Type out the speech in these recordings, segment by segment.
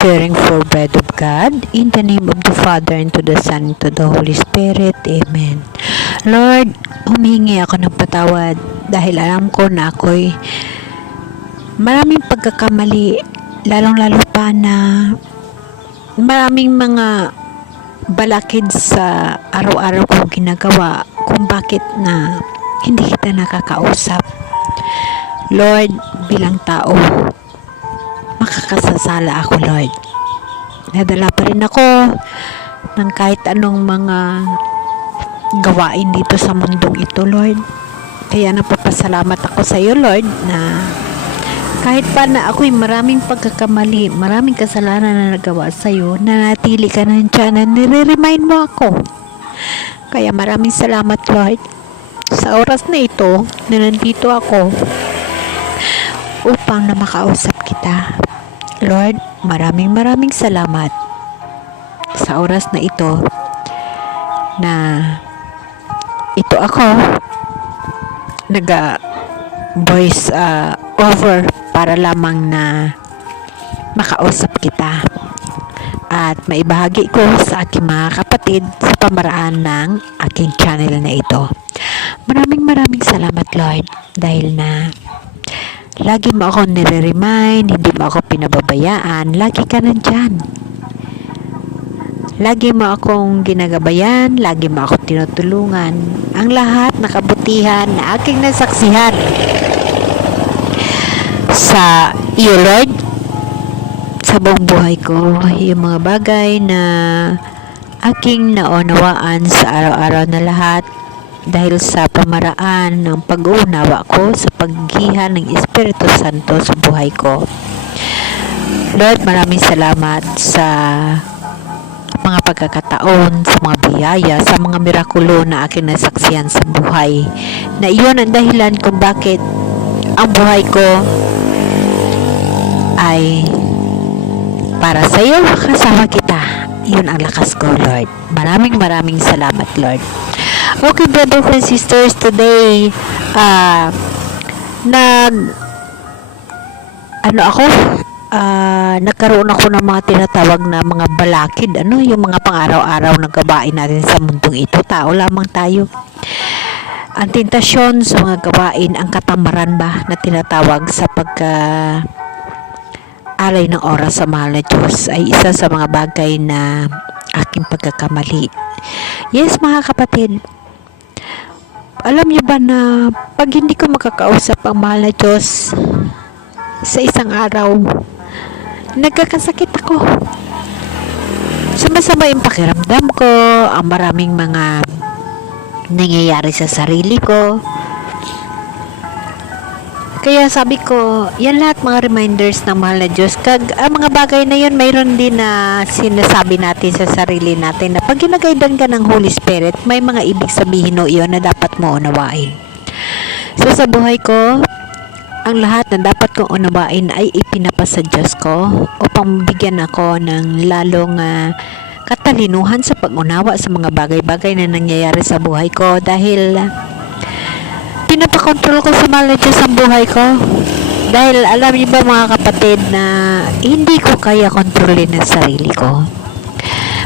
preparing for bread of God. In the name of the Father, and to the Son, and to the Holy Spirit. Amen. Lord, humingi ako ng patawad dahil alam ko na ako'y maraming pagkakamali, lalong-lalo pa na maraming mga balakid sa araw-araw kong ginagawa kung bakit na hindi kita nakakausap. Lord, bilang tao, makakasasala ako, Lord. Nadala pa rin ako ng kahit anong mga gawain dito sa mundong ito, Lord. Kaya napapasalamat ako sa iyo, Lord, na kahit pa na ako'y maraming pagkakamali, maraming kasalanan na nagawa sa iyo, nanatili ka na dyan na nire-remind mo ako. Kaya maraming salamat, Lord, sa oras na ito na nandito ako upang na makausap kita. Lord, maraming salamat sa oras na ito na ito ako voice over para lamang na makausap kita at maibahagi ko sa aking mga kapatid sa pamaraan ng aking channel na ito. Maraming salamat, Lord, dahil na lagi mo ako nire-remind, hindi mo ako pinababayaan, lagi ka nandyan. Lagi mo akong ginagabayan, lagi mo ako tinutulungan. Ang lahat na kabutihan na aking nasaksihan sa iyo, Lord, sa buong buhay ko, yung mga bagay na aking naunawaan sa araw-araw na lahat dahil sa pamaraan ng pag-uunawa ko sa paggihan ng Espiritu Santo sa buhay ko. Lord, maraming salamat sa mga pagkakataon, sa mga biyaya, sa mga mirakulo na aking nasaksihan sa buhay, na iyon ang dahilan kung bakit ang buhay ko ay para sa iyo, kasama kita. Yun ang lakas ko, Lord. Maraming salamat, Lord. Okay, brothers and sisters, today nagkaroon ako ng mga tinatawag na mga balakid, yung mga pang-araw-araw na gawain natin sa mundong ito. Tao lamang tayo. Ang tentasyon sa mga gawain, ang katamaran ba na tinatawag sa alay ng oras sa mahal na Diyos ay isa sa mga bagay na aking pagkakamali. Yes, mga kapatid, alam niyo ba na pag hindi ko makakausap ang mahal na Diyos sa isang araw, nagkakasakit ako. Sumasama yung pakiramdam ko, ang maraming mga nangyayari sa sarili ko. Kaya sabi ko, yan lahat mga reminders ng mahal na Diyos. Ang mga bagay na yun, mayroon din na sinasabi natin sa sarili natin na pag ginagaydan ka ng Holy Spirit, may mga ibig sabihin o iyon na dapat mo unawain. So sa buhay ko, ang lahat na dapat kong unawain ay ipinapasa Diyos ko upang bigyan ako ng lalong katalinuhan sa pag-unawa sa mga bagay-bagay na nangyayari sa buhay ko dahil pinapakontrol ko sa mahal na Diyos ang buhay ko. Dahil alam niyo ba mga kapatid na hindi ko kaya kontrolin ang sarili ko.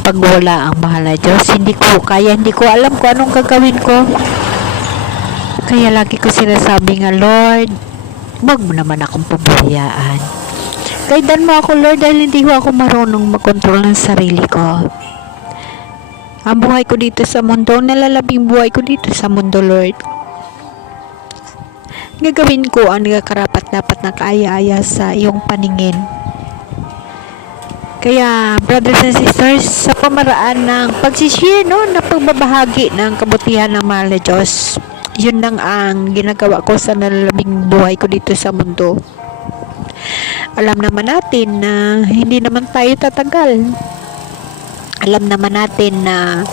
Pag wala ang mahal na Diyos, hindi ko kaya, hindi ko alam kung anong gagawin ko. Kaya lagi ko sinasabi nga, Lord, wag mo naman akong pabayaan. Guidean mo ako, Lord, dahil hindi ko ako marunong magkontrol ng sarili ko. Ang buhay ko dito sa mundo, nalalabing buhay ko dito sa mundo, Lord. Gagawin ko ang nagkakarapat-dapat na kaaya-aya sa iyong paningin. Kaya, brothers and sisters, sa pamaraan ng pagsishare, na pagbabahagi ng kabutihan ng mahal na Diyos, yun lang ang ginagawa ko sa nalalabing buhay ko dito sa mundo. Alam naman natin na hindi naman tayo tatagal. Alam naman natin na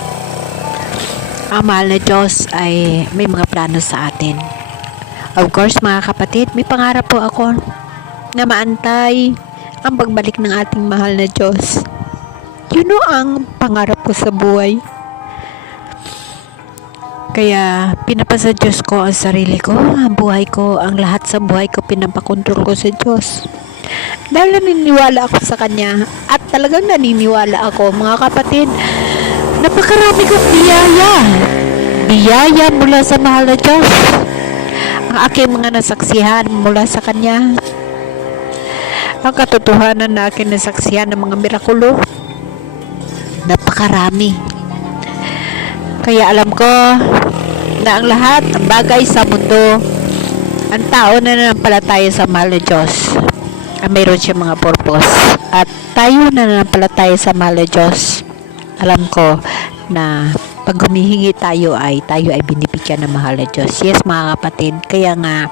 ang mahal na Diyos ay may mga plano sa atin. Of course, mga kapatid, may pangarap po ako na maantay ang pagbalik ng ating mahal na Diyos. Yun ang pangarap ko sa buhay. Kaya pinapasa Diyos ko ang sarili ko, ang buhay ko, ang lahat sa buhay ko pinapakontrol ko sa Diyos. Dahil naniniwala ako sa Kanya at talagang naniniwala ako mga kapatid. Napakarami kong biyaya. Biyaya mula sa mahal na Diyos. Ang aking mga nasaksihan mula sa Kanya. Ang katotohanan na aking nasaksihan ng mga mirakulo. Napakarami. Kaya alam ko na ang lahat ng bagay sa mundo, ang tao na nanampalataya sa mahal na Diyos, mayroon siya mga purpose. At tayo na nanampalataya sa mahal na Diyos, alam ko na pag humihingi tayo ay binibigyan ng mahal na Diyos. Yes mga kapatid, kaya nga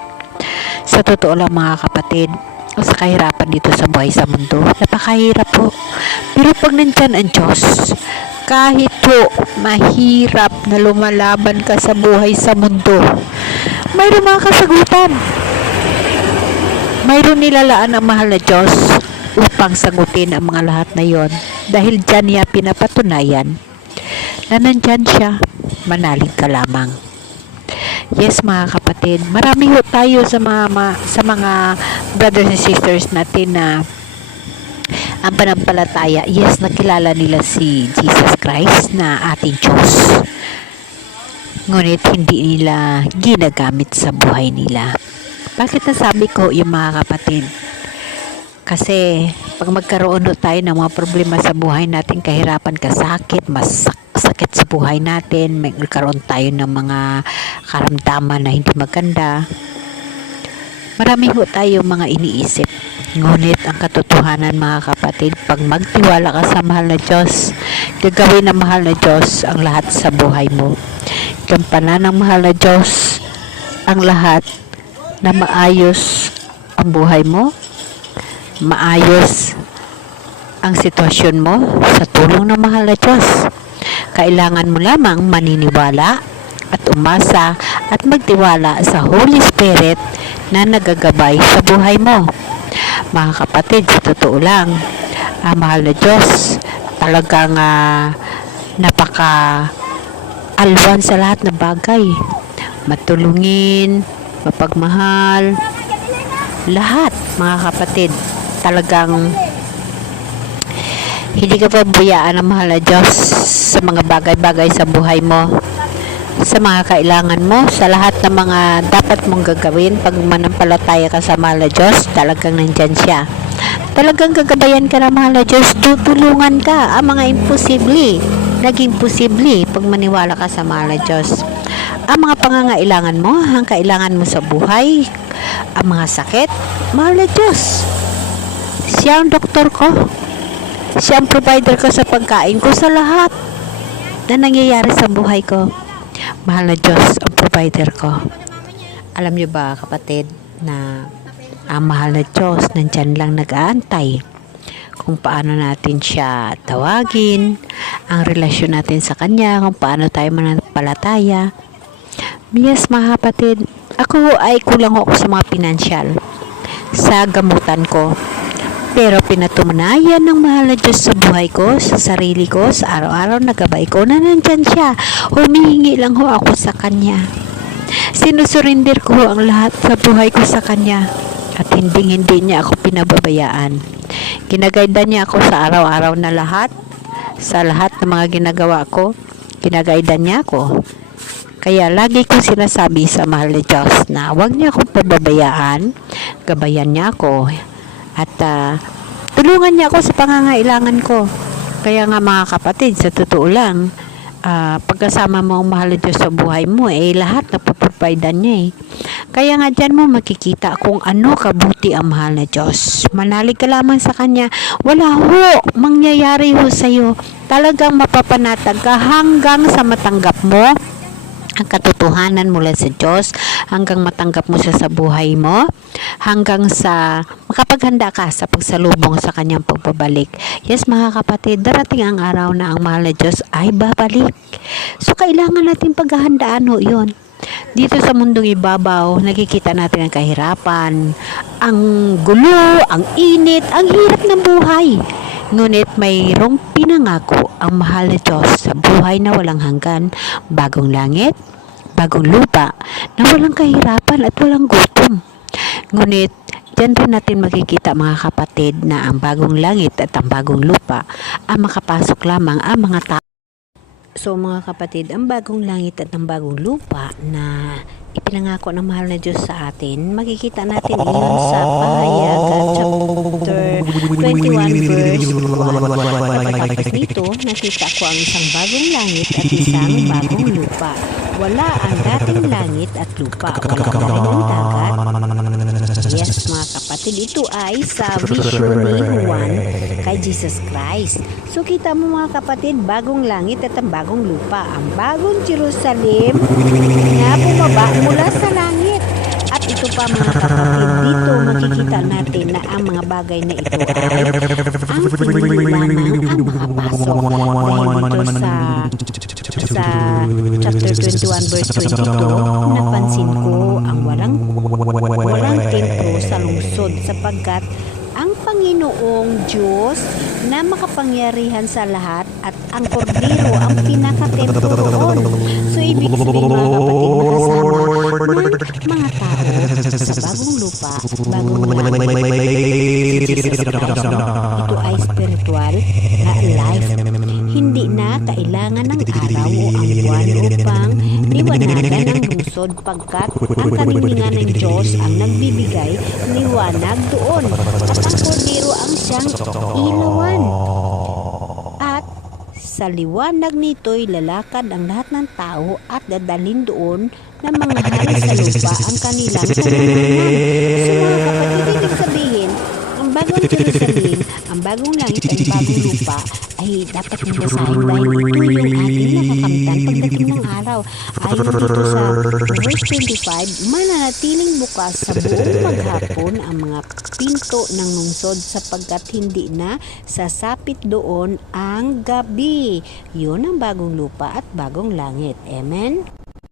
sa totoo lang mga kapatid, sa kahirapan dito sa buhay sa mundo, napakahirap po. Pero pag nandyan ang Diyos, kahit po mahirap na lumalaban ka sa buhay sa mundo, mayroon mga kasagutan. Mayroon nilalaan ang mahal na Diyos upang sagutin ang mga lahat na yon. Dahil dyan niya pinapatunayan na nandyan siya, manalig ka lamang. Yes mga kapatid, marami ho tayo sa mga brothers and sisters natin na ang panampalataya, yes, nakilala nila si Jesus Christ na ating Diyos. Ngunit hindi nila ginagamit sa buhay nila. Bakit nasabi ko yung mga kapatid? Kasi pag magkaroon tayo ng mga problema sa buhay natin, kahirapan, kasakit, sakit sa buhay natin, magkaroon tayo ng mga karamdaman na hindi maganda, marami ho tayo mga iniisip. Ngunit ang katotohanan mga kapatid, pag magtiwala ka sa mahal na Diyos, gagawin ng mahal na Diyos ang lahat sa buhay mo. Gampanan ng mahal na Diyos ang lahat na maayos ang buhay mo, maayos ang sitwasyon mo sa tulong ng mahal na Diyos. Kailangan mo lamang maniniwala at umasa at magtiwala sa Holy Spirit na nagagabay sa buhay mo. Mga kapatid, sa totoo lang, ang mahal na Diyos talagang napaka alwan sa lahat ng bagay. Matulungin, mapagmahal, lahat mga kapatid. Talagang hindi ka pabayaan ng mahal na Diyos sa mga bagay-bagay sa buhay mo, sa mga kailangan mo, sa lahat ng mga dapat mong gagawin. Pag manampalataya ka sa mahal na Diyos, talagang nandyan siya. Talagang gagabayan ka ng mahal na Diyos, tutulungan ka. Ang mga imposible, naging posible pag maniwala ka sa mahal na Diyos. Ang mga pangangailangan mo, ang kailangan mo sa buhay, ang mga sakit, mahal na Diyos. Siya ang doktor ko. Siya ang provider ko sa pagkain ko, sa lahat na nangyayari sa buhay ko. Mahal na Diyos ang provider ko. Alam niyo ba kapatid na ang mahal na Diyos nandyan lang nag-aantay kung paano natin siya tawagin, ang relasyon natin sa Kanya, kung paano tayo manampalataya. Yes mga kapatid, ako ay kulang ako sa mga pinansyal, sa gamutan ko. Pero pinatunayan ng mahal na Diyos sa buhay ko, sa sarili ko, sa araw-araw na gabay ko na nandyan siya. Humihingi lang ho ako sa Kanya. Sinusurinder ko ang lahat sa buhay ko sa Kanya. At hindi niya ako pinababayaan. Ginagayda niya ako sa araw-araw na lahat. Sa lahat ng mga ginagawa ko, ginagayda niya ako. Kaya lagi kong sinasabi sa mahal na Diyos na huwag niya akong pababayaan. Gabayan niya ako. At tulungan niya ako sa pangangailangan ko. Kaya nga mga kapatid, sa totoo lang, pagkasama mo ang mahal na Diyos sa buhay mo, lahat napaprovide niya Kaya nga dyan mo makikita kung ano kabuti ang mahal na Diyos. Manalig ka lamang sa Kanya. Wala ho, mangyayari ho sa'yo. Talagang mapapanatag ka hanggang sa matanggap mo ang katotohanan mula sa Diyos, hanggang matanggap mo siya sa buhay mo, hanggang sa makapaghanda ka sa pagsalubong sa Kanyang pagbabalik. Yes mga kapatid, darating ang araw na ang mahal na Diyos ay babalik. So kailangan natin paghahandaan ho yun. Dito sa mundong ibabaw, nakikita natin ang kahirapan, ang gulo, ang init, ang hirap ng buhay. Ngunit mayroong pinangako ang mahal na Diyos sa buhay na walang hanggan, bagong langit, bagong lupa, na walang kahirapan at walang gutom. Ngunit Diyan rin natin makikita mga kapatid na ang bagong langit at ang bagong lupa ang makapasok lamang ang mga tao. So mga kapatid, ang bagong langit at ang bagong lupa na ipinangako ng mahal na Diyos sa atin, makikita natin iyon sa Pahayagan chapter 21 verse 1. Pagkatapos nito, nakita ko ang isang bagong langit at isang bagong lupa. Wala ang dating langit at lupa. Wala na rin ang dagat. Yes mga kapatid, ito ay sa vision ni Juan kay Jesus Christ. So kita mo mga kapatid, bagong langit at ang bagong lupa. Ang bagong Jerusalem na bumaba mula sa langit. At ito pa mga kapatid, dito makikita natin na ang mga bagay na ito ay ang pinili lamang ang makapasok. Dahil dito sa chapter 21 verse 22, napansin ko ang walang templo sa lungsod sapagkat ang Panginoong Diyos na makapangyarihan sa lahat at ang Kordero ang pinakatemplo roon. So ibig sabihin mga kapatid, nakasama ng mga tao sa bagong lupa, bagong langit. Ito ay spiritual na life. Hindi na kailangan ng araw o ang buwan upang liwanagan ang lungsod pagkat ang kanindigan ng Diyos ang nagbibigay liwanag doon at ang Kordero ang siyang ilawan. At sa liwanag nito'y lalakad ang lahat ng tao at dadalhin doon ng mga hari sa lupa ang kanilang panananan. So mga kapatid, ibig sabihin, ang bagong Jerusalem, ang bagong langit at bagong lupa ay dapat nang basahin dahil ito yung ating nakakamtan pagdating ng araw. Ayon dito sa verse 25, mananatiling bukas sa buong maghapon ang mga pinto ng lungsod sapagkat hindi na sasapit doon ang gabi. Yun ang bagong lupa at bagong langit. Amen?